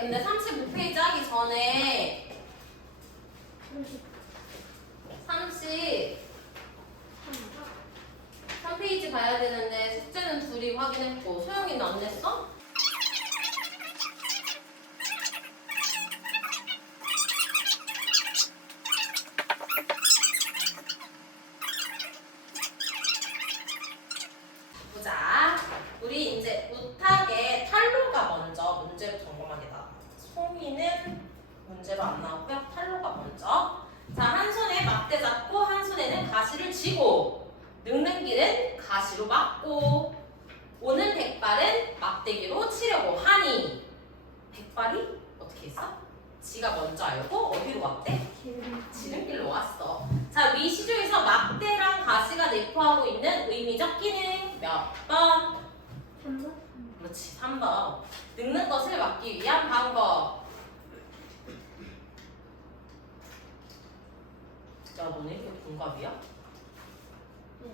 근데 35페이지 하기 전에 33페이지 봐야 되는데 숙제는 둘이 확인했고 소영이는 안 냈어? 보자. 우리 이제 우탁의 탈로가 먼저 문제로 점검하게 나와. 송이는 문제로 안 나오고요. 탈로가 먼저. 자, 한 손에 막대 잡고 한 손에는 가시를 쥐고 늙는 길은 가시로 막고 오는 백발은 막대기로 치려고 하니 백발이 어떻게 했어? 지가 먼저 알고 어디로 왔대? 지름길로 왔어. 자, 위 시조에서 막대랑 가시가 내포하고 있는 의미적 기능 몇 번? 3번? 그렇지, 3번. 늙는 것을 막기 위한 방법. 야, 너네 이렇게 동갑이야? 네.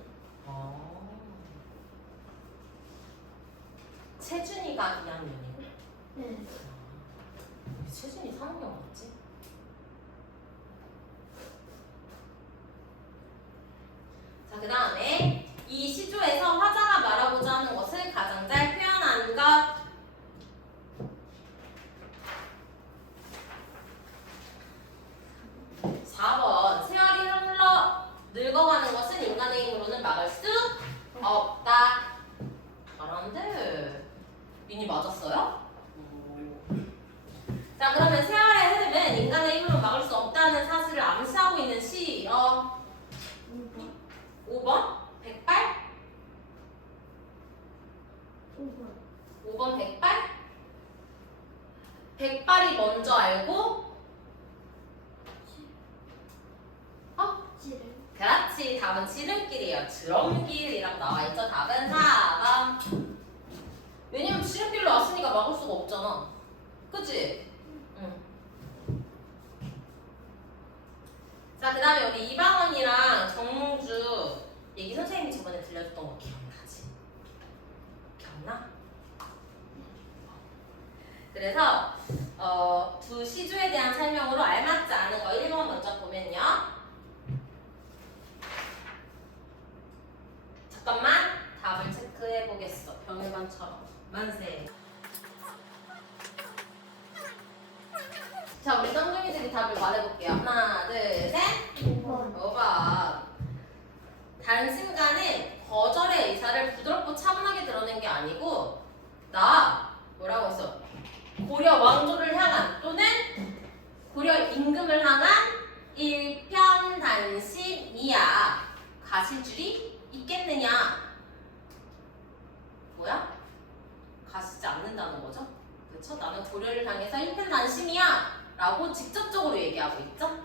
채준이가 2학년이고 네. 우리 채준이 3학년 맞지? 자, 그 다음에 이 시조에서 화자가 말하고자 하는 것을 가장 잘 표현한 것. 세월이 흘러 늙어가는 것은 인간의 힘으로는 막을 수 없다. 잘한데. 민이 맞았어요? 자, 그러면 세월의 흐름은 인간의 힘으로 막을 수 없다는 사실을 암시하고 있는 시여. 5번? 백발? 5번 백발? 백발이 먼저 알고 그렇지. 답은 지름길이에요. 지름길이라고 나와있죠. 답은 4번. 왜냐면 지름길로 왔으니까 막을 수가 없잖아. 그치? 응. 자, 그 다음에 우리 이방원이랑 정몽주 얘기 선생님이 저번에 들려줬던 거 기억나지? 기억나? 그래서 두 시조에 대한 설명으로 알맞지 않은 거 1번 먼저 보면요. 잠깐만 답을 체크해 보겠어. 병일반처럼 만세. 자, 우리 쌍둥이들이 답을 말해볼게요. 하나, 둘, 셋. 5번. 단순간은 거절의 의사를 부드럽고 차분하게 드러낸 게 아니고 나 뭐라고 했어? 고려 왕조를 향한 또는 고려 임금을 향한 일편단심이야. 가실 줄이 있겠느냐? 뭐야? 가시지 않는다는 거죠? 그렇죠? 나는 고려를 향해서 일편단심이야 라고 직접적으로 얘기하고 있죠?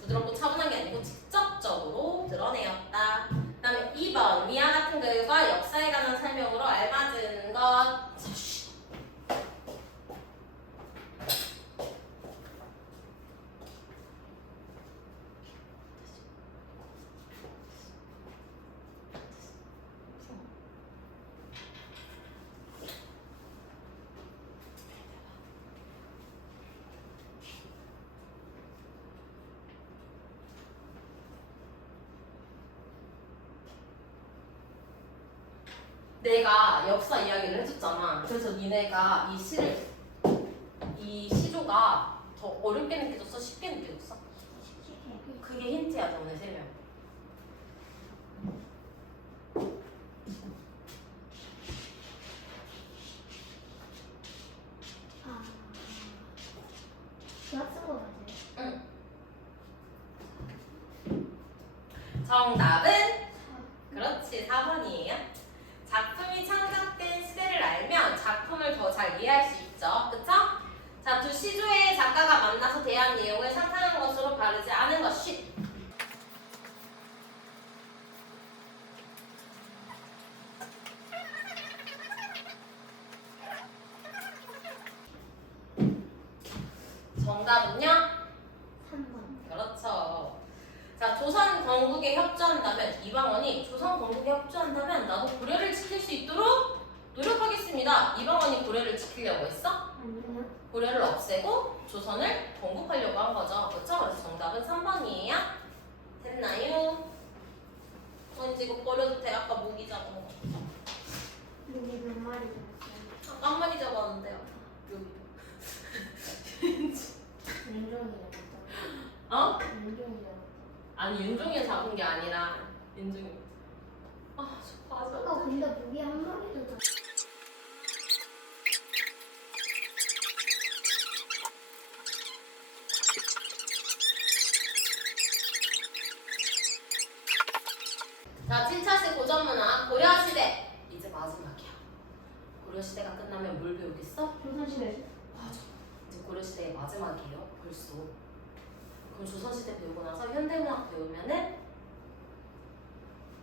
부드럽고 차분한 게 아니고 직접적으로 드러내었다. 그 다음에 2번 위와 같은 글과 역사에 관한 설명으로 알맞은 것. 내가 역사 이야기를 해줬잖아. 그래서 니네가 이 시조가 더 어렵게 느껴졌어? 쉽게 느껴졌어? 그게 힌트야, 너네 세 명. 응. 정답은? 그렇지, 4번이에요. 작품이 창작된 시대를 알면 작품을 더 잘 이해할 수 있죠. 그쵸? 자, 두 시조의 작가가 만나서 대한 내용을 상상한 것으로 다르지 않은 것이. 정답은요? 3번. 그렇죠. 자, 조선 건국에 협조한다면 이방원이 조선 건국에 협조한다면 나도 고려를 지킬 수 있도록 노력하겠습니다. 했습니다. 이방원이 고려를 지키려고 했어? 아니요. 고려를 없애고 조선을 건국하려고 한 거죠. 그렇죠? 그래서 정답은 3번이에요. 됐나요? 지금 버려도 돼. 아까 모기 잡은 거. 여기 몇 마리 잡았어요? 아까 한 마리 잡았는데요. 여기. 윤종이 잡았다. 어? 윤종이 잡았다. 아니 윤종이 잡은 게 아니라 윤종이. 아, 저 과자. 근데 모기 한 마리도 잡. 자, 7차시 고전문화 고려시대 이제 마지막이야. 고려시대가 끝나면 뭘 배우겠어? 조선시대. 맞아. 이제 고려시대의 마지막이에요. 벌써. 그럼 조선시대 배우고 나서 현대문학 배우면은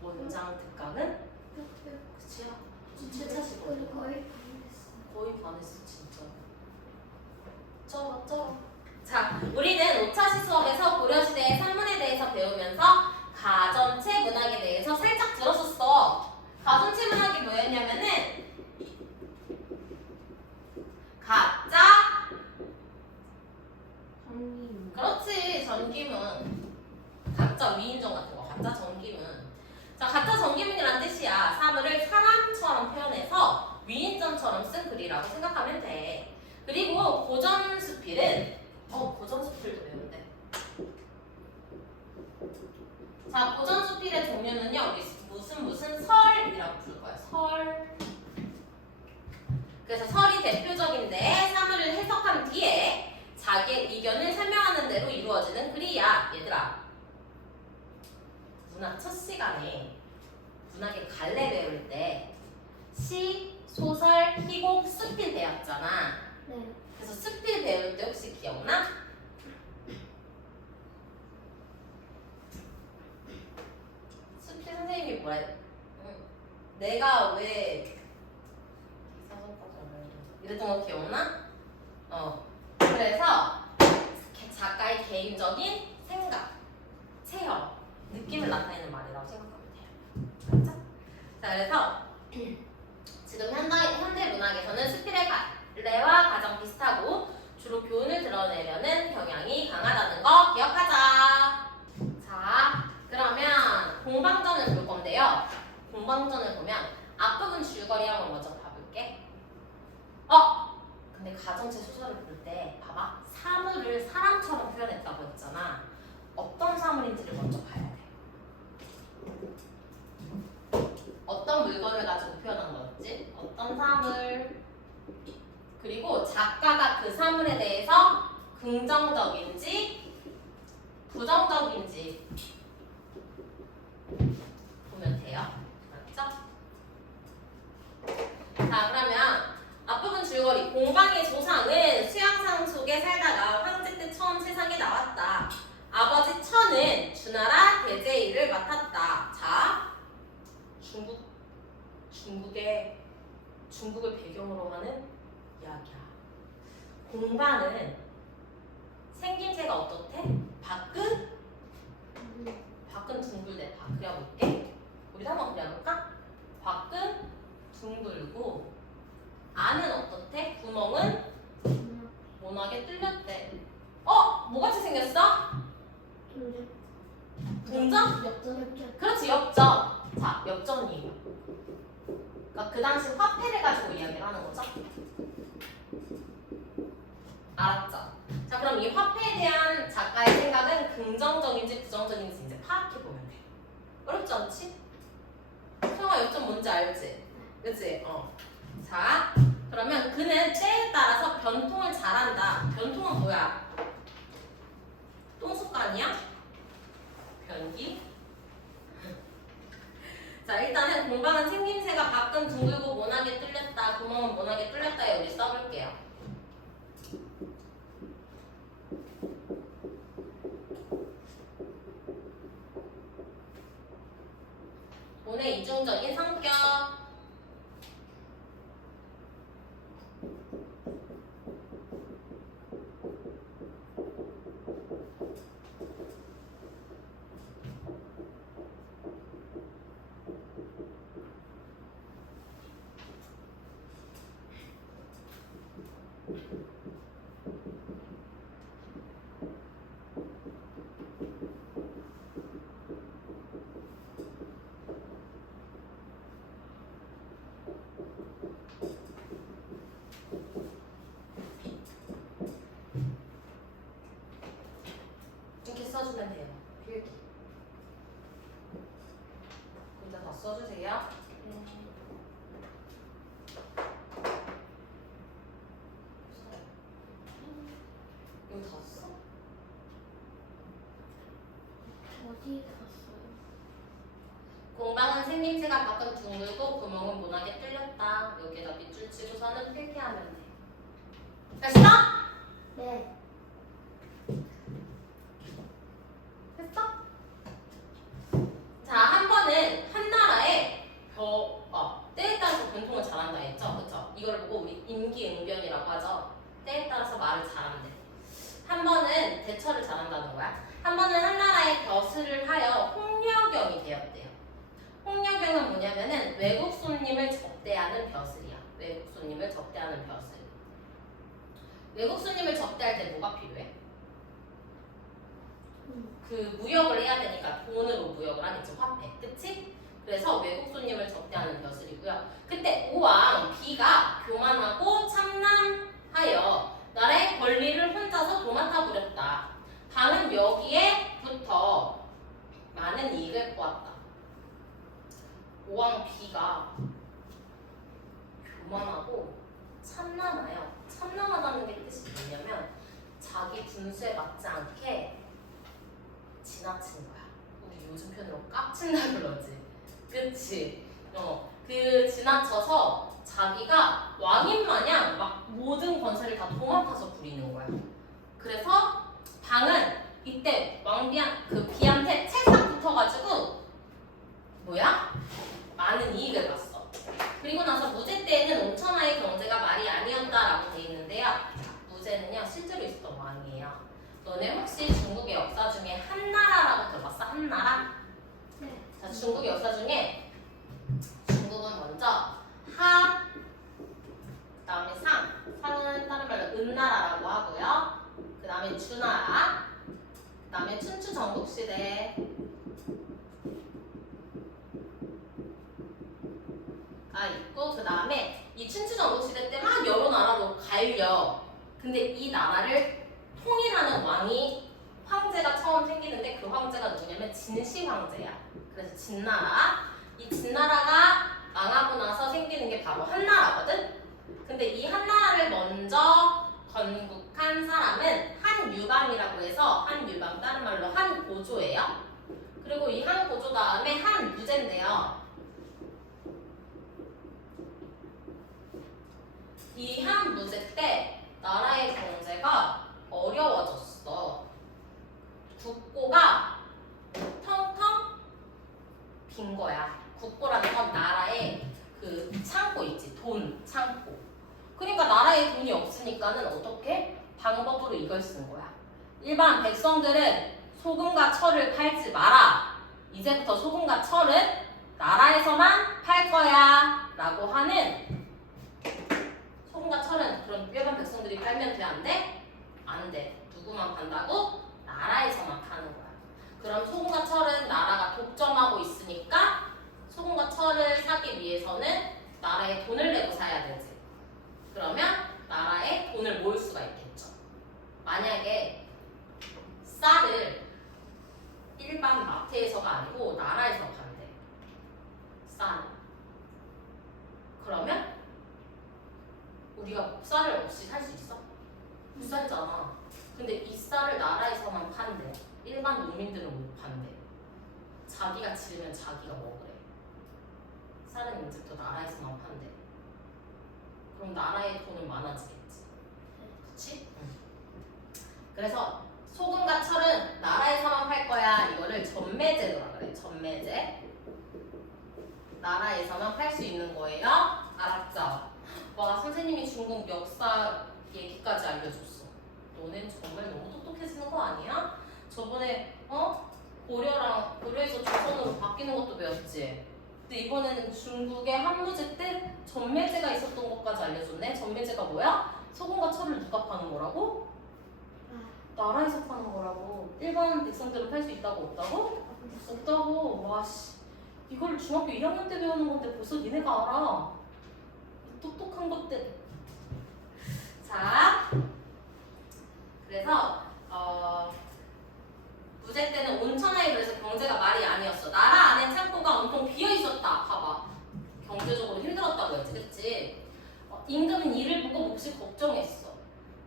원장 특강은 그치요? 7차시 거의 거의 다 됐어. 거의 반했어 진짜. 쩔어. 자, 우리는 5차시 수업에서 고려시대의 산문에 대해서 배우면서 가전체 문학에 대해서 살짝 들었었어. 가전체 문학이 뭐였냐면은 가짜. 정리. 그렇지. 전기문. 가짜 위인전 같은 거. 가짜 전기문. 자, 가짜 전기문이란 뜻이야. 사물을 사람처럼 표현해서 위인전처럼 쓴 글이라고 생각하면 돼. 그리고 고전수필은 고전수필도 배운대. 자, 고전수필의 종류는요, 우리 무슨 설이라고 부를 거야. 설. 그래서 설이 대표적인데 사물을 해석한 뒤에 자기의 의견을 설명하는 대로 이루어지는 글이야. 얘들아, 문학 첫 시간에 문학의 갈래 배울 때 시, 소설, 희곡, 수필 배웠잖아. 네. 그래서 수필 배울 때 혹시 기억나? 수필 선생님이 뭐라 했? 내가 왜 사전까지 이랬던 거 기억나? 그래서 작가의 개인적인 생각, 체험, 느낌을 나타내는 말이라고 생각하면 돼요. 맞죠? 자, 그래서 지금 현대 문학에서는 수필의 갈래와 가장 비슷하고 주로 교훈을 드러내려는 경향이 강하다는 거 기억하자. 자, 그러면 공방전을 볼 건데요. 공방전을 보면 앞부분 줄거리 한번 먼저 봐볼게. 근데 가정체 소설을 볼 때 봐봐. 사물을 사람처럼 표현했다고 했잖아. 어떤 사물인지를 먼저 봐야 돼. 어떤 물건을 가지고 표현한 거였지? 어떤 사물. 그리고 작가가 그 사물에 대해서 긍정적인지 부정적인지 보면 돼요. 맞죠? 자, 그러면 앞부분 줄거리. 공방의 조상은 수양상 속에 살다가 황제 때 처음 세상에 나왔다. 아버지 천은 주나라 대제일을 맡았다. 자, 중국을 배경으로 하는 이야기야. 공방은 생김새가 어떻대? 밖은 둥글대. 그려볼게. 우리도 한번 그려볼까? 밖은 둥글고 안은 어떻대? 구멍은 모나게 뚫렸대. 뭐같이 생겼어? 동전? 역전. 그렇지, 역전. 자, 역전 이유. 그러니까 그 당시 화폐를 가지고 이야기를 하는 거죠. 알았죠? 자, 그럼 이 화폐에 대한 작가의 생각은 긍정적인지 부정적인지 이제 파악해보면 돼. 어렵지 않지? 소영아, 역전 뭔지 알지? 그치? 자, 그러면 그는 때에 따라서 변통을 잘한다. 변통은 뭐야? 똥습관이야? 변기? 자, 일단은 공방은 생김새가 밖은 둥글고 모나게 뚫렸다. 구멍은 모나게 뚫렸다에 우리 써볼게요. 돈의 이중적인 성격. 이거 다 썼어? 어디 갔어요? 공방은 생김새가 가끔 둥글고 구멍은 모나게 뚫렸다. 여기에다 밑줄 치고서는 필기하면 돼. 됐어? 네. 됐어? 자, 한 번은 한 나라의 때에 따라서 변통을 잘한다 했죠? 그쵸? 이걸 보고 우리 임기응변이라고 하죠. 때에 따라서 말을 잘한대. 한 번은 대처를 잘한다는 거야. 한 번은 한 나라의 벼슬을 하여 홍려경이 되었대요. 홍려경은 뭐냐면은 외국 손님을 접대하는 벼슬이야. 외국 손님을 접대하는 벼슬. 외국 손님을 접대할 때 뭐가 필요해? 그 무역을 해야 되니까 돈으로 무역을 하겠죠. 화폐. 그치? 그래서 외국 손님을 접대하는 벼슬이고요. 그때 오왕 비가 교만하고 참남하여 나라의 권리를 혼자서 도맡아 부렸다. 방은 여기에부터 많은 이익을 보았다. 오왕 비가 교만하고 참남하여. 참남하다는 게 뜻이 뭐냐면 자기 분수에 맞지 않게 지나친 거야. 우리 요즘 표현으로 깝친다 그러지. 그치? 그 지나쳐서 자기가 왕인 마냥 막 모든 권세를 다 도맡아서 부리는 거야. 그래서 방은 이때 비한테 채싹 붙어가지고 많은 이익을 봤어. 그리고 나서 무제 때에는 5천하의 경제가 말이 아니었다라고 돼 있는데요. 무제는요 실제로 있었던 왕이에요. 너네 혹시 중국의 역사 중에 한나라라고 들어봤어? 한나라? 네. 자, 중국의 역사 중에 중국은 먼저 하, 그 다음에 상은 다른 말로 은나라라고 하고요. 그 다음에 주나라, 그 다음에 춘추 전국시대가 있고, 그 다음에 이 춘추 전국시대 때 막 여러 나라로 갈려. 근데 이 나라를 통일하는 황제가 처음 생기는데 그 황제가 누구냐면 진시 황제야. 그래서 진나라. 이 진나라가 망하고 나서 생기는 게 바로 한나라거든. 근데 이 한나라를 먼저 건국한 사람은 한유방이라고 해서 한유방 다른 말로 한고조예요. 그리고 이 한고조 다음에 한무제인데요. 이 한무제 때 나라의 경제가 어려워졌어. 국고가 텅텅 빈 거야. 국고라는 건 나라의 그 창고 있지. 돈 창고. 그러니까 나라에 돈이 없으니까는 어떻게? 방법으로 이걸 쓴 거야. 일반 백성들은 소금과 철을 팔지 마라. 이제부터 소금과 철은 나라에서만 팔 거야. 라고 하는. 소금과 철은 그런 일반 백성들이 팔면 돼? 안 돼? 안 돼. 누구만 판다고? 나라에서만 파는 거야. 그럼 소금과 철은 나라가 독점하고 있으니까 소금과 철을 사기 위해서는 나라에 돈을 내고 사야 되지. 그러면 나라에 돈을 모을 수가 있겠죠. 만약에 쌀을 일반 마트에서가 아니고 나라에서 판대. 쌀. 그러면 우리가 쌀을 없이 살 수 있어? 못 살잖아. 근데 이 쌀을 나라에서만 판대. 일반 농민들은 못 판대. 자기가 지르면 자기가 먹으래. 쌀은 이제부터 나라에서만 판대. 그럼 나라의 돈은 많아지겠지. 그치? 응. 그래서 소금과 철은 나라에서만 팔 거야. 이거를 전매제도라 그래. 전매제. 나라에서만 팔 수 있는 거예요. 알았죠? 와, 선생님이 중국 역사 얘기까지 알려줬어. 너넨 정말 너무 똑똑해지는 거 아니야? 저번에 고려에서 조선으로 바뀌는 것도 배웠지. 근데 이번에는 중국의 한무제 때 전매제가 있었던 것까지 알려줬네. 전매제가 뭐야? 소금과 철을 누가 파는 거라고? 나라에서 파는 거라고. 일반 백성들은 팔 수 있다고 없다고? 없다고. 와씨, 이걸 중학교 2학년 때 배우는 건데 벌써 니네가 알아. 똑똑한 것들. 자, 그래서 무제 때는 온천하에 그래서 경제가 말이 아니었어. 나라 안에 창고가 온통 비어 있었다. 봐봐. 경제적으로 힘들었다고 했지, 그치? 임금은 이를 보고 몹시 걱정했어.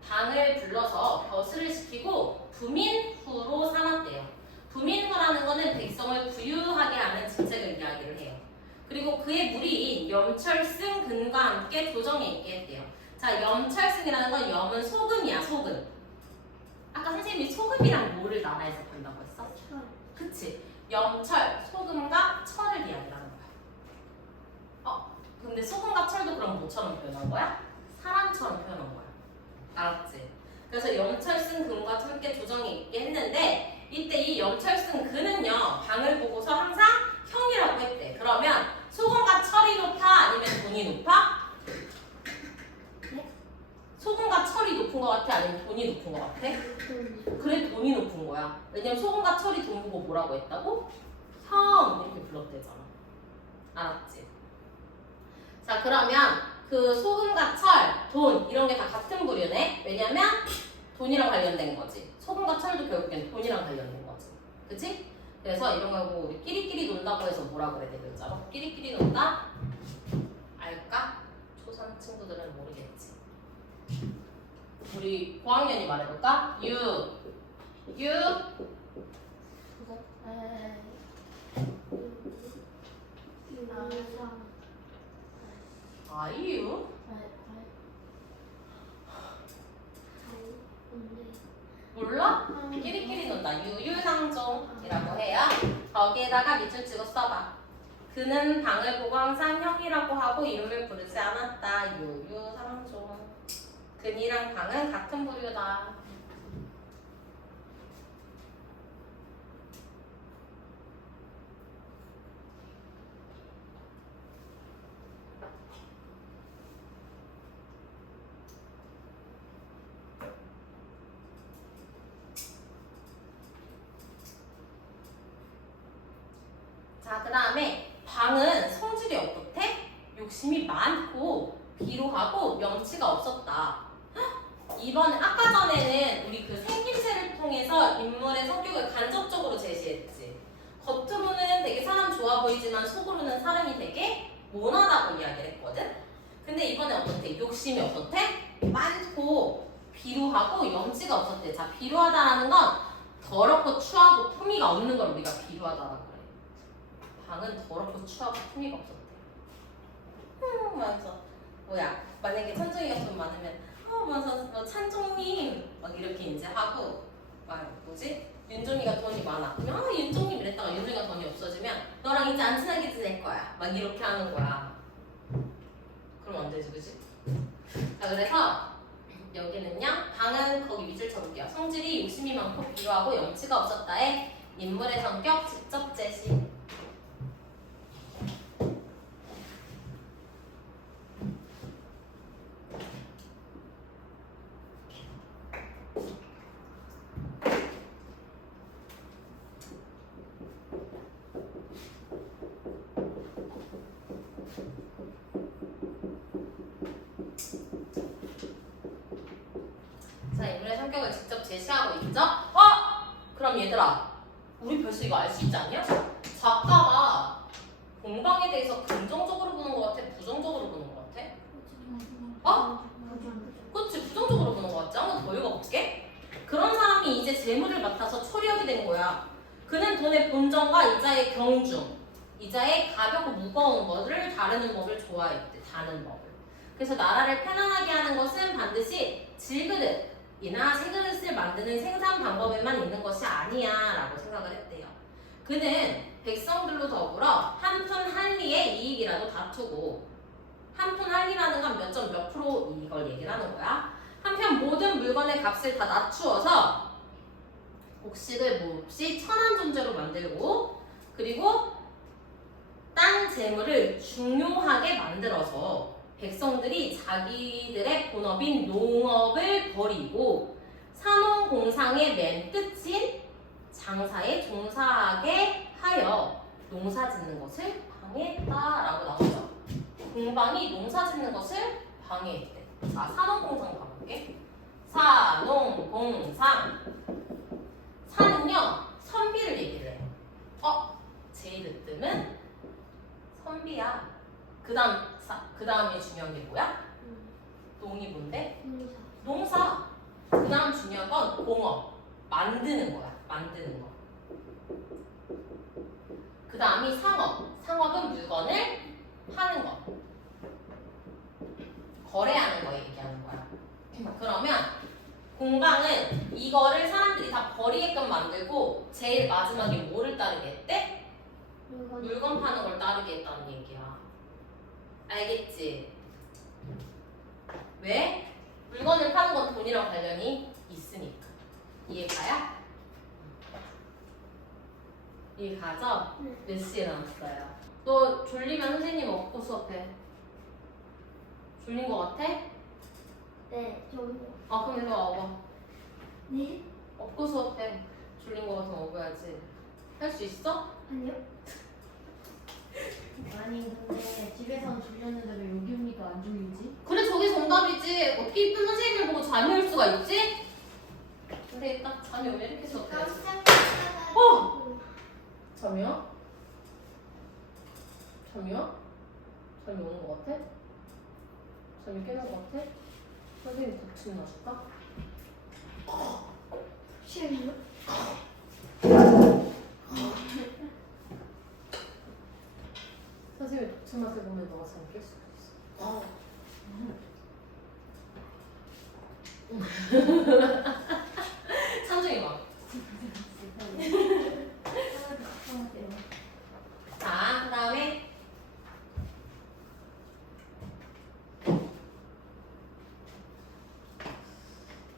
방을 불러서 벼슬을 시키고 부민후로 삼았대요. 부민후라는 거는 백성을 부유하게 하는 직책을 이야기를 해요. 그리고 그의 무리인 염철승 근과 함께 조정에 있게 했대요. 자, 염철승이라는 건 염은 소금이야, 소금. 아까 선생님이 소금이랑 뭐를 나눠서 본다고 했어? 철. 그치? 염철, 소금과 철을 이야기하는 거야. 근데 소금과 철도 그럼 뭐처럼 표현한 거야? 사람처럼 표현한 거야. 알았지? 그래서 염철승 근과 함께 조정에 있게 했는데 이때 이 염철승 근은요 방을 보고서 항상 형이라고 했대. 그러면 소금과 철이 높아? 아니면 돈이 높아? 네? 소금과 철이 높은 것 같아? 아니면 돈이 높은 것 같아? 그래, 돈이 높은 거야. 왜냐면 소금과 철이 돈 보고 뭐라고 했다고? 형 이렇게 불렀대잖아. 알았지? 자, 그러면 그 소금과 철, 돈 이런 게 다 같은 부류네. 왜냐면 돈이랑 관련된 거지. 소금과 철도 결국엔 돈이랑 관련된 거지. 그치? 그래서 이런 거 보고 우리 끼리끼리 논다고 해서 뭐라 그래야 돼, 글자로? 끼리끼리 논다? 알까? 초선 친구들은 모르겠지. 우리 고학년이 말해볼까? 유 아이유? 몰라? 끼리끼리 논다. 유유상종이라고 해요. 거기에다가 밑줄 치고 써봐. 그는 방을 보고 항상 형이라고 하고 이름을 부르지 않았다. 유유상종. 근이랑 방은 같은 부류다. 자, 그 다음에 방은 성질이 어떻대? 욕심이 많고 비루하고 염치가 없었다. 이번에 아까 전에는 우리 그 생김새를 통해서 인물의 성격을 간접적으로 제시했지. 겉으로는 되게 사람 좋아 보이지만 속으로는 사람이 되게 모난하다고 이야기를 했거든. 근데 이번에 어떻대? 욕심이 어떻대? 많고 비루하고 염치가 없었대. 자, 비루하다라는 건 더럽고 추하고 품위가 없는 걸 우리가 비루하다라고 그래. 방은 더럽고 추하고 품위가 없었대. 맞아. 뭐야? 만약에 찬종이가 좀 많으면 맞아, 찬종님 막 이렇게 이제 하고 막 뭐지? 윤종이가 돈이 많아. 그러면 윤종님 이랬다가 윤종이가 돈이 없어지면 너랑 이제 안 친하게 지낼 거야. 막 이렇게 하는 거야. 그럼 안 되지, 그지? 자, 그래서 여기는요. 방은 거기 밑줄 쳐볼게요. 성질이 욕심이 많고 비루하고 염치가 없었다에 인물의 성격 직접 제시. 자, 인물의 성격을 직접 제시하고 있죠? 그럼 얘들아, 우리 벌써 이거 알 수 있지 않냐? 작가가 공방에 대해서 긍정적으로 보는 것 같아? 부정적으로 보는 것 같아? 그치, 부정적으로 보는 것 같지? 한번 더 읽어볼게. 그런 사람이 이제 재물을 맡아서 처리하게 된 거야. 그는 돈의 본전과 이자의 경중, 이자의 가볍고 무거운 것을 다루는 법을 좋아했대. 다는 법을. 그래서 나라를 편안하게 하는 것은 반드시 질그릇이나 새그릇을 만드는 생산 방법에만 있는 것이 아니야 라고 생각을 했대요. 그는 백성들로 더불어 한 푼 한리의 이익이라도 다투고, 한 푼 한리라는 건 몇 점 몇 프로 이걸 얘기를 하는 거야. 한편 모든 물건의 값을 다 낮추어서 곡식을 몹시 천한 존재로 만들고, 그리고 땅 재물을 중요하게 만들어서 백성들이 자기들의 본업인 농업을 버리고 산업공상의 맨 끝인 장사에 종사하게 하여 농사 짓는 것을 방해했다라고 나오죠. 공방이 농사 짓는 것을 방해했대. 자, 산업공상 가볼게. 산업공상. 산은요, 선비를 얘기를 해요. 제일 으뜸은 선비야. 그 다음에 중요한 게 뭐야? 농이 뭔데? 농사. 그 다음 공업. 만드는 거야. 만드는 거. 그 다음이 상업. 상업은 물건을 파는 거. 거래하는 거 얘기하는 거야. 그러면 공방은 이거를 사람들이 다 버리게끔 만들고 제일 마지막에 뭐를 따르게 했대? 물건 파는 걸 따르게 했다는 얘기야. 알겠지? 왜? 물건을 파는 건 돈이랑 관련이 있으니까. 이해가요? 이해가죠? 네. 몇 시에 나왔어요? 너 졸리면 선생님 업고 수업해. 졸린 거 같아? 네, 좀. 아 그럼 일로 와봐. 네? 업고 수업해. 졸린 거 같으면 업어야지. 할 수 있어? 아니요. 아니 근데 집에서는 졸렸는데 왜 여기 오니까 안 졸리지? 그래 저게 정답이지. 어떻게 이쁜 선생님을 보고 잠이 올 수가 있지? 그래 딱 잠이 오면 이렇게 수업해야지. 어! 잠이야? 잠이야? 잠이 오는 거 같아? 잠이 깨는 거 같아? 선생님 독침 놔줄까? 싫어요? 선생님 독침 맛을 보면 너가 잠이 깰 수도 있어. 찬중이 막. 자,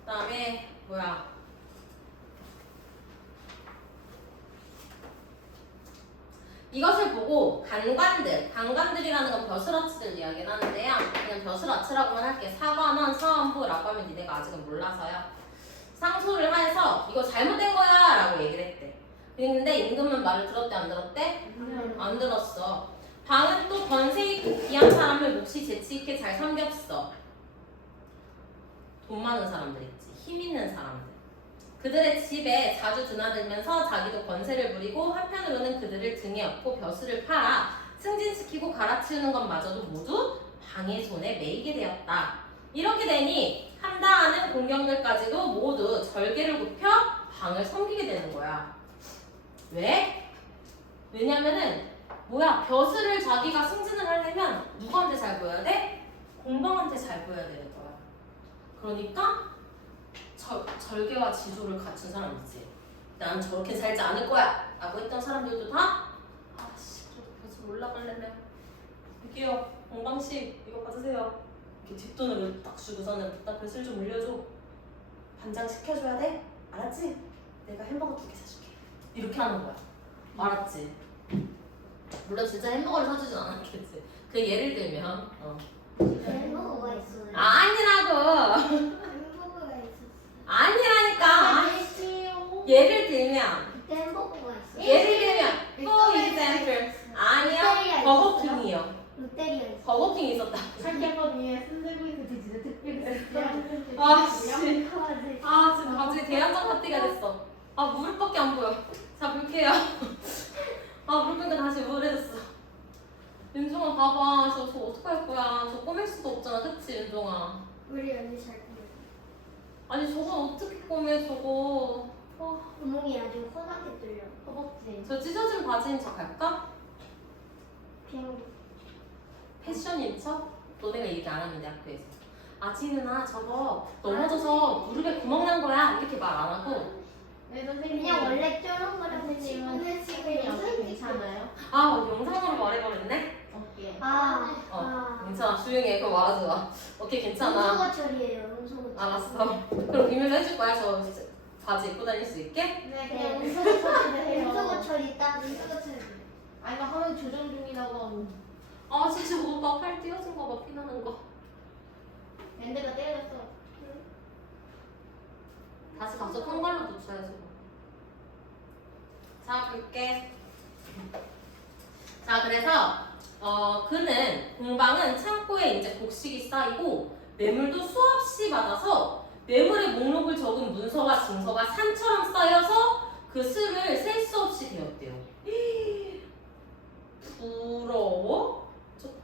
그 다음에 뭐야? 이것을 보고 간관들이라는 건 벼슬아치들 이야기를 하는데요. 그냥 벼슬아치라고만 할게. 사관원, 사원부라고 하면 니네가 아직은 몰라서요. 상소를 해서 이거 잘못된 거야 라고 얘기를 했대. 그랬는데 임금은 말을 들었대 안 들었대? 안 들었어. 방은 또 권세 있고 귀한 사람을 몫이 재치 있게 잘 섬겼어. 돈 많은 사람들 있지. 힘 있는 사람들. 그들의 집에 자주 드나들면서 자기도 권세를 부리고 한편으로는 그들을 등에 업고 벼슬을 팔아 승진시키고 갈아치우는 것마저도 모두 방의 손에 매이게 되었다. 이렇게 되니 한다하는 공경들까지도 모두 절개를 굽혀 방을 섬기게 되는 거야. 왜? 왜냐면은 뭐야 벼슬을 자기가 승진을 하려면 누구한테 잘 보여야 돼? 공방한테 잘 보여야 되는 거야. 그러니까 절개와 지조를 갖춘 사람이지. 난 저렇게 살지 않을 거야 라고 했던 사람들도 다 아씨 그래도 벼슬 올라가려면 여기요 공방씨 이거 받으세요. 이렇게 뒷돈을 딱 주고서는 나 벼슬 좀 올려줘. 반장 시켜줘야 돼? 알았지? 내가 햄버거 2개 사줄게. 이렇게 하는 거야. 알았지? 물론 진짜 햄버거를 사주진 않았겠지. 그 예를 들면 햄버거가 있어요. 아니라고. 햄버거가 있었어요. 아니라니까. 예를 들면 그때 햄버거가 있어요. 예를 들면 for example 아니야 버거킹이요. 롯데리아 있어요. 버거킹 있었다. 살게법 위에 순대구이도 진짜 특별히 아, 씨. 강아지. 아 지금 갑자기 대한장 파티가 됐어. 아 무릎밖에 안 보여. 자 볼게요. 아 무릎 끄니까 다시 우울해졌어. 윤종아 봐봐. 저 어떡할 거야. 저 꼬맬 수도 없잖아. 그치 윤종아. 우리 언니 잘 보여. 아니 저건 어떻게 꼬매 저거. 구멍이 아주 훤하게 뚫려. 허벅지. 저 찢어진 바지인 척 할까? 비행기. 패션인 척? 너네가 얘기 안 하는데 학교에서 아 지은아 저거 넘어져서 무릎에 구멍 난 거야 이렇게 말 안 하고 네 선생님. 그냥 원래 쫄은 거랑 선생님은 지금 어깨 괜찮아요? 아 영상으로 말해버렸네? 어깨. 괜찮아 조용히 해 그거 말하지 마 오케이 괜찮아 음소거 처리예요. 음소거 처리. 알았어 그럼 비밀로 해줄 거야 저 바지 입고 다닐 수 있게? 네 그냥 그냥 음소거 처리를 해요. 음소거 처리 딱 음소거 처리. 아니 나 하면 조정 중이라고 하고. 아 진짜 오빠 팔 띄어진 거 봐 피나는 거 밴드가 때려졌어. 다시 가서 큰 걸로 붙여야지 자 볼게 자 그래서 그는 공방은 창고에 이제 곡식이 쌓이고 매물도 수없이 받아서 매물의 목록을 적은 문서와 증서가 산처럼 쌓여서 그 수를 셀 수 없이 되었대요. 부러워? 조금.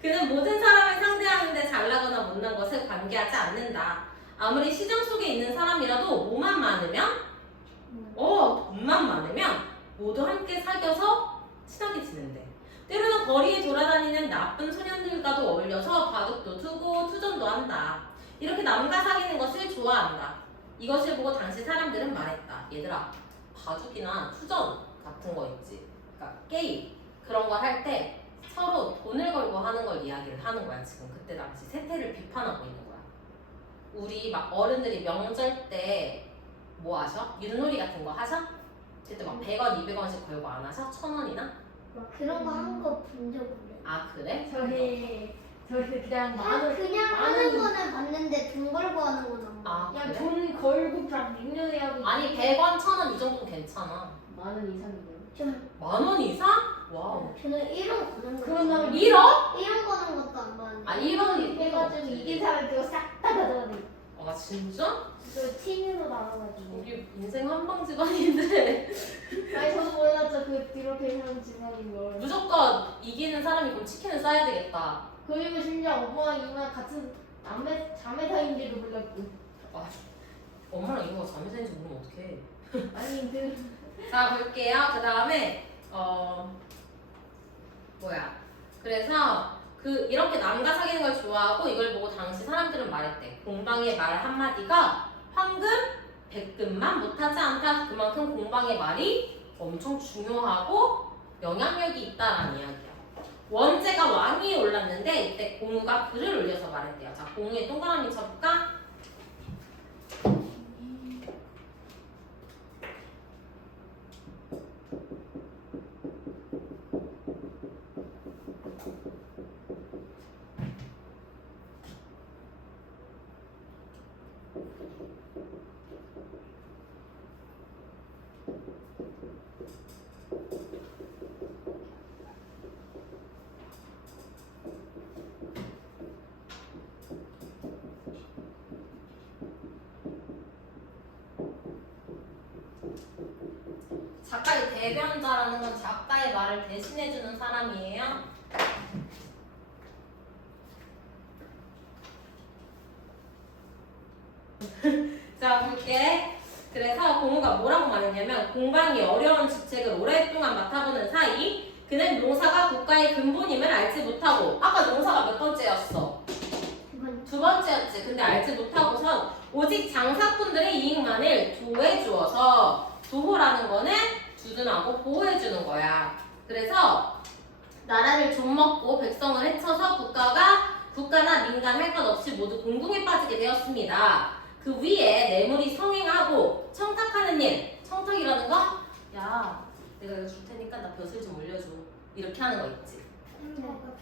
그는 모든 사람을 상대하는데 잘나거나 못난 것을 관계하지 않는다. 아무리 시장 속에 있는 사람이라도 뭐만 많으면 돈만 많으면 모두 함께 사귀어서 친하게 지낸대. 때로는 거리에 돌아다니는 나쁜 소년들과도 어울려서 바둑도 두고 투전도 한다. 이렇게 남과 사귀는 것을 좋아한다. 이것을 보고 당시 사람들은 말했다. 얘들아, 바둑이나 투전 같은 거 있지. 그러니까 게임 그런 거 할 때 서로 돈을 걸고 하는 걸 이야기를 하는 거야. 지금 그때 당시 세태를 비판하고 있는 거야. 우리 막 어른들이 명절 때 뭐 하셔? 윷놀이 같은 거 하셔? 그때 막 100원, 200원씩 걸고 안 하셔? 1000원이나? 막 그런 거 한 거 본 적 없네. 아 그래? 저희 그냥 그냥 하는 거는 봤는데 돈 걸고 하는 건 안 봐. 아 그냥 그래? 돈 걸고 그냥 빅년에 하고 아니 100원, 1000원 이 정도는 괜찮아. 만원 이상인데요. 좀 10,000원 이상? 와우. 저는 1원 거는 거. 그러면 1원? 1원 거는 것도 안 봤는데. 아 1원이 해가지고 이긴 사람 그거 싹다 가져가네. 아 진짜? 그 팀으로 나와가지고. 우리 인생 한방 집안인데 아니 저도 몰랐죠 그 이렇게 하는 집안인 걸. 무조건 이기는 사람이 그럼 치킨을 싸야 되겠다. 그리고 심지어 오빠랑 이모랑 같은 자매 사이인지도 몰랐고. 아, 엄마랑 이모가 자매 사이인지 모르면 어떡해. 아니 그 자 볼게요. 그 다음에 그래서 이렇게 남과 사귀는 걸 좋아하고 이걸 보고 당시 사람들은 말했대. 공방의 말 한마디가 황금, 백금만 못하지 않다. 그만큼 공방의 말이 엄청 중요하고 영향력이 있다라는 이야기야. 원제가 왕위에 올랐는데 이때 공우가 글을 올려서 말했대요. 자, 공우에 동그라미 쳐볼까? 작가의 대변자라는 건 작가의 말을 대신해주는 사람이에요. 자, 볼게. 그래서 공우가 뭐라고 말했냐면 공방이 어려운 직책을 오랫동안 맡아보는 사이 그는 농사가 국가의 근본임을 알지 못하고 아까 농사가 몇 번째였어? 두 번째였지. 근데 알지 못하고선 오직 장사꾼들의 이익만을 도해주어서 도호라는 거는 두둔하고 보호해주는 거야. 그래서 나라를 좀먹고 백성을 해쳐서 국가나 민간 할 것 없이 모두 공궁에 빠지게 되었습니다. 그 위에 뇌물이 성행하고 청탁하는 일, 청탁이라는 거? 야, 내가 이거 줄 테니까 나 벼슬 좀 올려줘. 이렇게 하는 거 있지.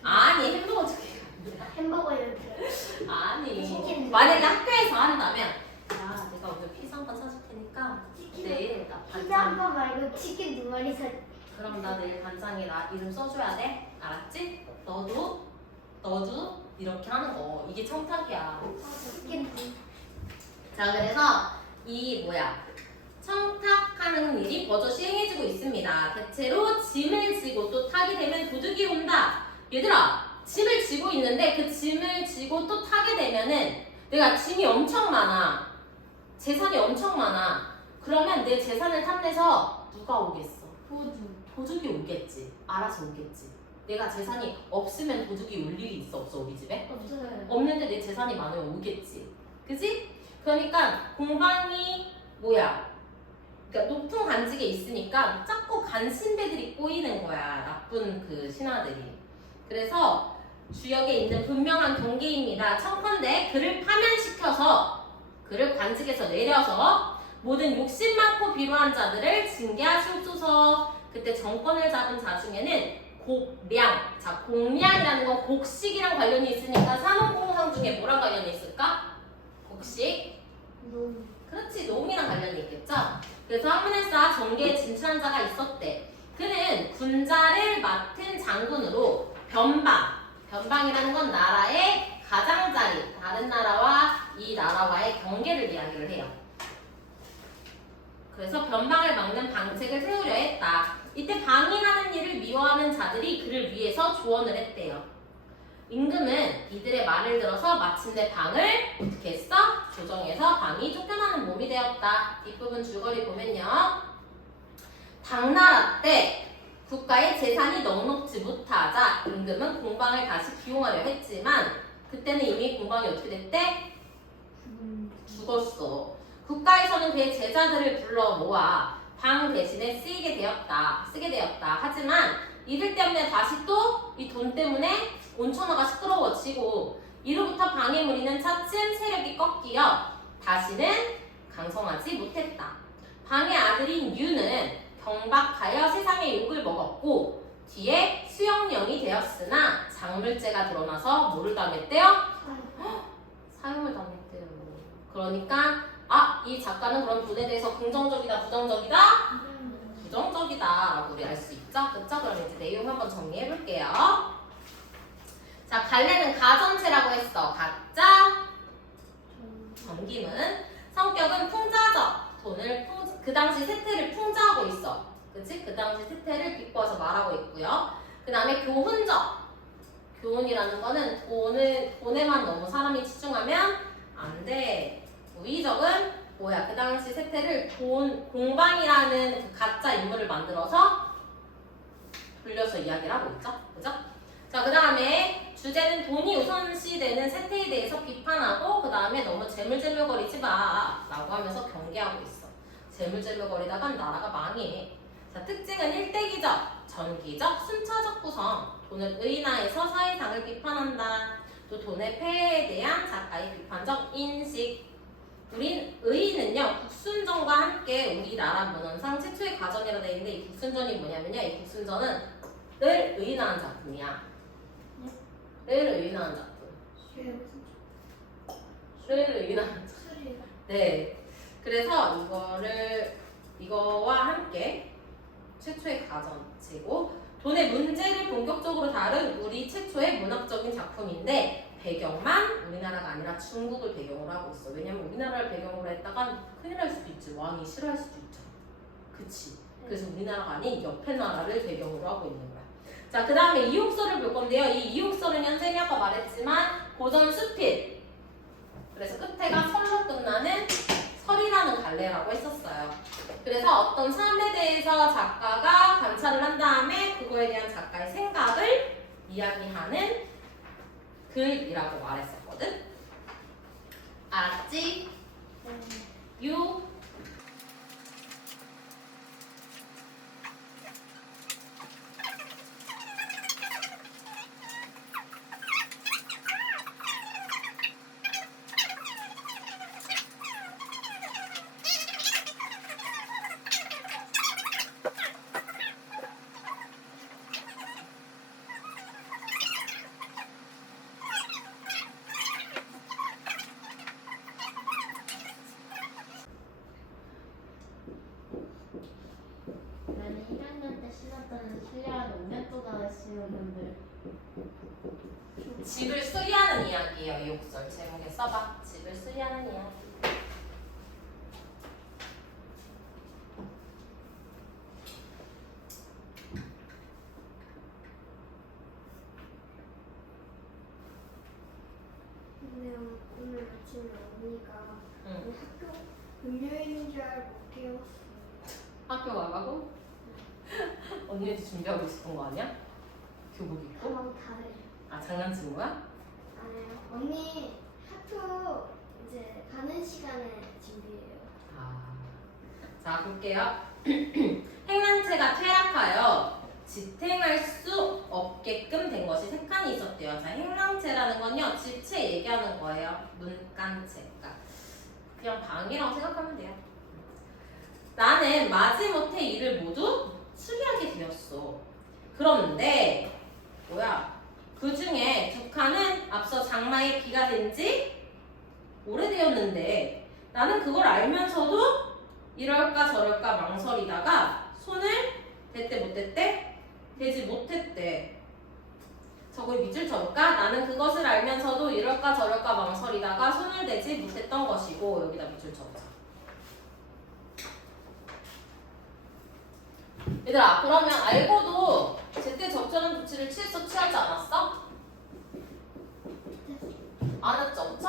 아니, 햄버거 주기가 아니라. 햄버거 이렇게. 아니, 치킨. 만약에 학교에서 한다면 야, 내가 오늘 피자 한 번 사줄 테니까 치킨. 내일 나 피자 한 반장. 번 말고 치킨 2마리 사. 그럼 나 내일 반장에 나 이름 써줘야 돼. 알았지? 너도 이렇게 하는 거. 이게 청탁이야. 치킨. 자, 그래서 청탁하는 일이 버젓이 행해지고 있습니다. 대체로 짐을 지고 또 타게 되면 도둑이 온다. 얘들아, 짐을 지고 있는데 그 짐을 지고 또 타게 되면은 내가 짐이 엄청 많아. 재산이 엄청 많아. 그러면 내 재산을 탐내서 누가 오겠어? 도둑이 오겠지. 알아서 오겠지. 내가 재산이 없으면 도둑이 올 일이 있어 없어 우리 집에? 없어요. 없는데 내 재산이 많으면 오겠지. 그지? 그러니까 공방이 그러니까 높은 관직에 있으니까 자꾸 간신배들이 꼬이는 거야. 나쁜 그 신하들이. 그래서 주역에 있는 분명한 경계입니다. 청컨대 그를 파면시켜서 그를 관직에서 내려서 모든 욕심 많고 비루한 자들을 징계하시옵소서. 그때 정권을 잡은 자 중에는 곡량. 자, 곡량이라는 건 곡식이랑 관련이 있으니까 산업공상 중에 뭐랑 관련이 있을까? 곡식. 그렇지, 농이랑 관련이 있겠죠? 그래서 학문에서 정계에 진출한 자가 있었대. 그는 군자를 맡은 장군으로 변방이라는 건 나라의 가장자리, 다른 나라와 이 나라와의 경계를 이야기를 해요. 그래서 변방을 막는 방책을 세우려 했다. 이때 방해하는 일을 미워하는 자들이 그를 위해서 조언을 했대요. 임금은 이들의 말을 들어서 마침내 방을 어떻게 했어? 조정해서 방이 쫓겨나는 몸이 되었다. 뒷부분 줄거리 보면요. 당나라 때 국가의 재산이 넉넉지 못하자 임금은 공방을 다시 기용하려 했지만 그때는 이미 공방이 어떻게 됐대? 죽었어. 국가에서는 그의 제자들을 불러 모아 방 대신에 쓰게 되었다. 하지만 이들 때문에 다시 또 이 돈 때문에 온천하가 시끄러워지고 이로부터 방의 무리는 차츰 세력이 꺾이어 다시는 강성하지 못했다. 방의 아들인 유는 경박하여 세상의 욕을 먹었고 뒤에 수영령이 되었으나 작물죄가 드러나서 뭐를 당했대요? 사형을 당했대요. 그러니까 이 작가는 그런 분에 대해서 긍정적이다, 부정적이다? 부정적이다라고 우리 알 수 있죠? 그쵸? 그럼 이제 내용 한번 정리해 볼게요. 자, 갈래는 가전체라고 했어. 가짜, 전김은 성격은 풍자적. 돈을 그 당시 세태를 풍자하고 있어. 그치? 그 당시 세태를 비꼬아서 말하고 있고요. 그 다음에 교훈적. 교훈이라는 거는 돈에만 너무 사람이 치중하면 안 돼. 우의적은 뭐야? 그 당시 세태를 공방이라는 그 가짜 인물을 만들어서 돌려서 이야기를 하고 있죠. 그죠? 자, 그 다음에 주제는 돈이 우선시되는 세태에 대해서 비판하고 그 다음에 너무 재물재물거리지 마 라고 하면서 경계하고 있어. 재물재물거리다간 나라가 망해. 자, 특징은 일대기적, 전기적, 순차적 구성. 돈을 의인화해서 사회상을 비판한다. 또 돈의 폐해에 대한 작가의 비판적 인식. 우린 의인은요 국순전과 함께 우리나라 문헌상 최초의 가전이라 되어 있는데 이 국순전이 뭐냐면요, 이 국순전은 을 의인화한 작품이야. 를 의인화한 작품. 를 의인화한 작품. 네. 그래서 이거와 함께 최초의 가전이고 돈의 문제를 본격적으로 다룬 우리 최초의 문학적인 작품인데 배경만 우리나라가 아니라 중국을 배경으로 하고 있어. 왜냐면 우리나라를 배경으로 했다간 큰일 날 수도 있지. 왕이 싫어할 수도 있죠. 그치? 그래서 우리나라가 아닌 옆에 나라를 배경으로 하고 있는 거야. 자, 그 다음에 이욕설을 볼 건데요. 이 이욕설은 현재는 아까 말했지만 고전 수필. 그래서 끝에가 설로 끝나는 설이라는 갈래라고 했었어요. 그래서 어떤 삶에 대해서 작가가 관찰을 한 다음에 그거에 대한 작가의 생각을 이야기하는 글이라고 말했었거든. 알았지? 유. 나는 1학년 때 신었던 실내화를 5년 동안 신었는데 집을 수리하는 이야기예요. 이 욕설 제목에 써봐. 집을 수리하는 이야기. 근데 오늘 아침에 언니가 응. 학교 금요일인 줄 알고 깨웠어. 학교 가라고? 언니한테 준비하고 있었던 거 아니야? 교복 입고? 가방 다 해. 아, 장난친 거야? 아니요. 언니 학교 이제 가는 시간에 준비해요. 자, 볼게요. 행란체가 퇴락하여 지탱할 수 없게끔 된 것이 세 칸이 있었대요. 자, 행랑체라는 건요, 집체 얘기하는 거예요. 문간체. 그냥 방이라고 생각하면 돼요. 나는 마지못해 이를 모두 수리하게 되었어. 그런데 그 중에 두 칸은 앞서 장마에 비가 된 지 오래되었는데 나는 그걸 알면서도 이럴까 저럴까 망설이다가 손을 댔대 못 댔대? 대지 못했대. 저걸 밑줄 쳐볼까? 나는 그것을 알면서도 이럴까 저럴까 망설이다가 손을 대지 못했던 것이고, 여기다 밑줄 쳐보자. 얘들아, 그러면 알고도 제때 적절한 조치를 취했어? 취하지 않았어? 안 했죠? 그쵸?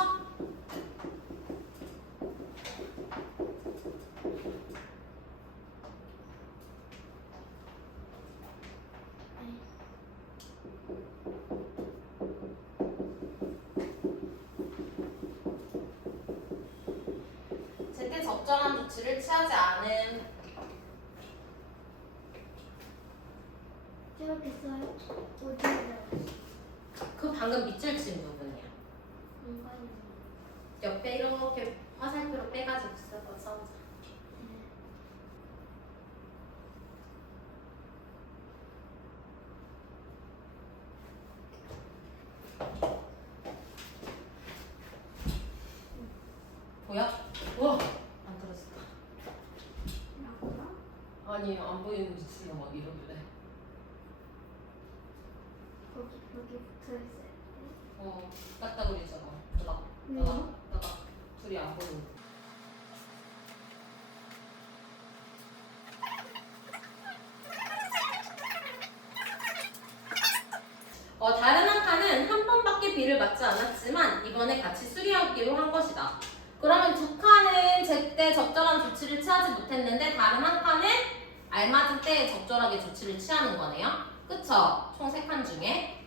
제때 적절한 조치를 취하지 않은 기억했어요? 어디에 그 방금 밑줄 친 부분이야. 공간이 옆에 이렇게 화살표로 빼가지고 써서 써보자. 보여? 우와! 안 떨어졌다. 나구나? 아니 안 보이는 밑줄로 막 이러길래. 거기 붙어 있어요. 딱딱거리잖아. 따닥. 둘이 안 보이는. 다른 한 칸은 한 번밖에 비를 맞지 않았지만 이번에 같이 수리하기로 한 것이다. 그러면 두 칸은 제때 적절한 조치를 취하지 못했는데 다른 한 칸은 알맞은 때에 적절하게 조치를 취하는 거네요. 그쵸? 총 3칸 중에.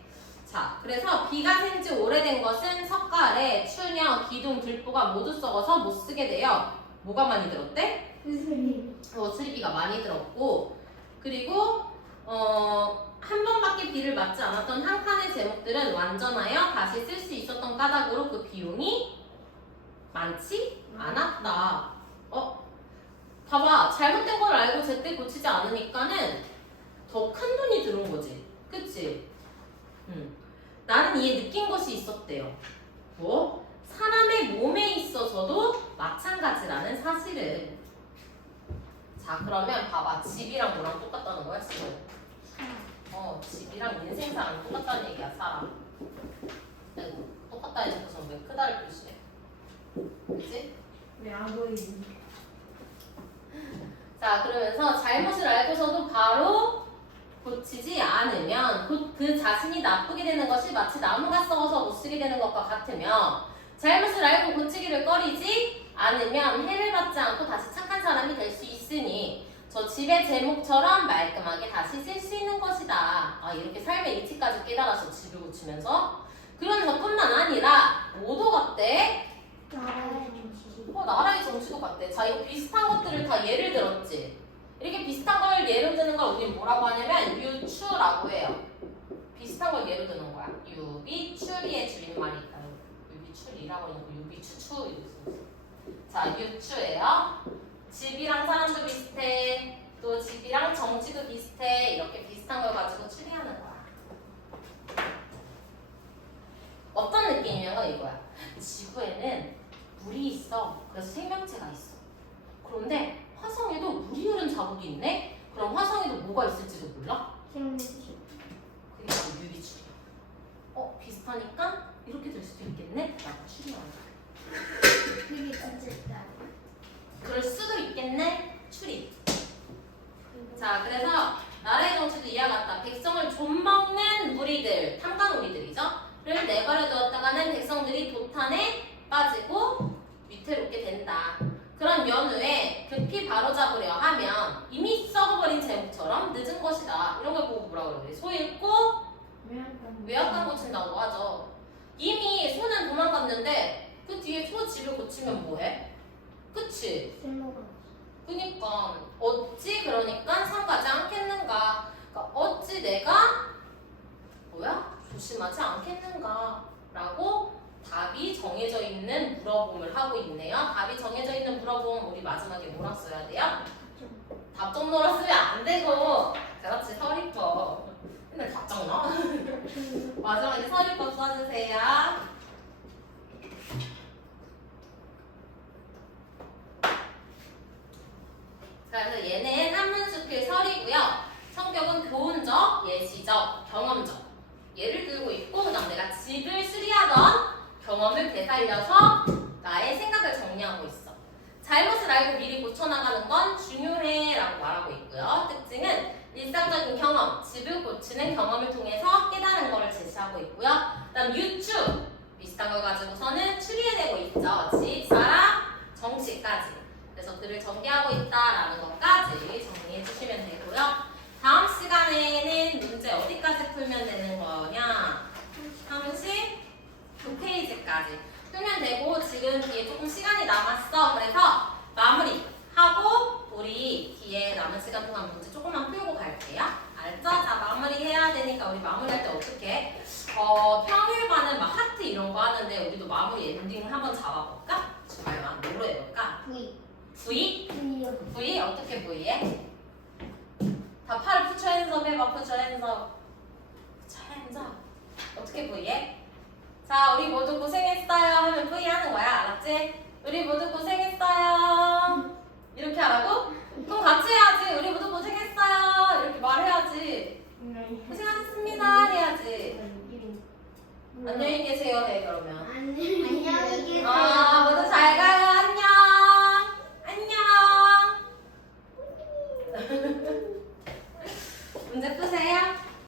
자, 그래서 비가 샌 지 오래된 것은 석가래, 추녀, 기둥, 들보가 모두 썩어서 못 쓰게 되어 뭐가 많이 들었대? 수리비가 많이 들었고 그리고 한 번밖에 비를 맞지 않았던 한 칸의 제목들은 완전하여 다시 쓸 수 있었던 까닭으로 그 비용이 많지 않았다. 봐봐. 잘못된 걸 알고 제때 고치지 않으니까는 더 큰 돈이 들은 거지. 그치? 나는 이에 느낀 것이 있었대요. 뭐? 사람의 몸에 있어서도 마찬가지라는 사실을. 자, 그러면 봐봐. 집이랑 뭐랑 똑같다는 거야, 지금? 집이랑 인생사랑 똑같다는 얘기야, 사람. 아이고, 똑같다 해놓고서 왜 크다를 표시해? 그치? 왜 안 보이지? 자, 그러면서 잘못을 알고서도 바로 고치지 않으면 곧 그 자신이 나쁘게 되는 것이 마치 나무가 썩어서 못 쓰게 되는 것과 같으며 잘못을 알고 고치기를 꺼리지 않으면 해를 받지 않고 다시 착한 사람이 될 수 있으니 저 집의 제목처럼 말끔하게 다시 쓸 수 있는 것이다. 이렇게 삶의 이치까지 깨달아서 집을 고치면서 그러면서 뿐만 아니라 뭐도 같대? 나라의 정치. 나라의 정치도 같대. 자, 이거 비슷한 것들을 다 예를 들었지. 이렇게 비슷한 걸 예를 드는 걸 우리 뭐라고 하냐면 유추라고 해요. 비슷한 걸 예를 드는 거야. 유비추리의 줄임말이 있다. 유비추리라고 하는 거 유비추추 이렇게 쓰고 있어. 자, 유추예요. 집이랑 사람도 비슷해. 또 집이랑 정치도 비슷해. 이렇게 비슷한 걸 가지고 추리하는 거야. 어떤 느낌이냐면 이거야. 지구에는 물이 있어. 그래서 생명체가 있어. 그런데 화성에도 물이 흐른 자국이 있네? 그럼 화성에도 뭐가 있을지도 몰라? 생명식. 그게 바로 유비추리야. 비슷하니까 이렇게 될 수도 있겠네? 라고 추리하는 거야. 그게 진짜 있다. 그럴 수도 있겠네? 추리. 자, 그래서 나라의 정치도 이와 같다. 백성을 좀먹는 무리들, 탐관 무리들이죠. 를 내버려 두었다가는 백성들이 도탄에 빠지고 위태롭게 된다. 그런 연후에 급히 바로잡으려 하면 이미 썩어버린 제목처럼 늦은 것이다. 이런 걸 보고 뭐라 그래? 소 잃고 외양간 고친다고 하죠. 이미 소는 도망갔는데 그 뒤에 소 집을 고치면 뭐해? 그치? 쓸모가 그니까 어찌 그러니까 삼가지 않겠는가? 그러니까 어찌 내가 조심하지 않겠는가? 라고 답이 정해져 있는 물어봄을 하고 있네요. 답이 정해져 있는 물어봄 우리 마지막에 뭐라 써야 돼요? 답정너라 쓰면 안 되고 그렇지 서리법. 근데 답정너? 마지막에 서리법 써주세요. 그래서 얘는 한문수필 설이고요. 성격은 교훈적, 예시적, 경험적. 예를 들고 있고 그다음 내가 집을 수리하던 경험을 되살려서 나의 생각을 정리하고 있어. 잘못을 알고 미리 고쳐나가는 건 중요해 라고 말하고 있고요. 특징은 일상적인 경험, 집을 고치는 경험을 통해서 깨달은 것을 제시하고 있고요. 그다음 유추, 비슷한 걸 가지고서는 추리해내고 있죠. 집사람 정시까지. 그래서 글을 전개하고 있다라는 것까지 정리해 주시면 되고요. 다음 시간에는 문제 어디까지 풀면 되는 거냐? 39페이지까지 풀면 되고 지금 뒤에 조금 시간이 남았어. 그래서 마무리하고 우리 뒤에 남은 시간 동안 문제 조금만 풀고 갈게요. 알죠? 자, 마무리해야 되니까 우리 마무리할 때 어떻게? 평일반은 막 하트 이런 거 하는데 우리도 마무리 엔딩을 한번 잡아볼까? 주말반 뭐로 해볼까? V. V? V요. V? 어떻게 V해? 다 팔을 붙여 핸즈업 해봐. 붙여 핸즈업. 붙여 핸즈업. 어떻게 V해? 자, 우리 모두 고생했어요 하면 V 하는 거야. 알았지? 우리 모두 고생했어요. 이렇게 하라고? 그럼 같이 해야지. 우리 모두 고생했어요. 이렇게 말해야지. 고생하셨습니다 해야지. 안녕히 계세요 해 그러면. 안녕히 계세요. 모두 잘 가요. 안녕. 안녕. 문제 끝.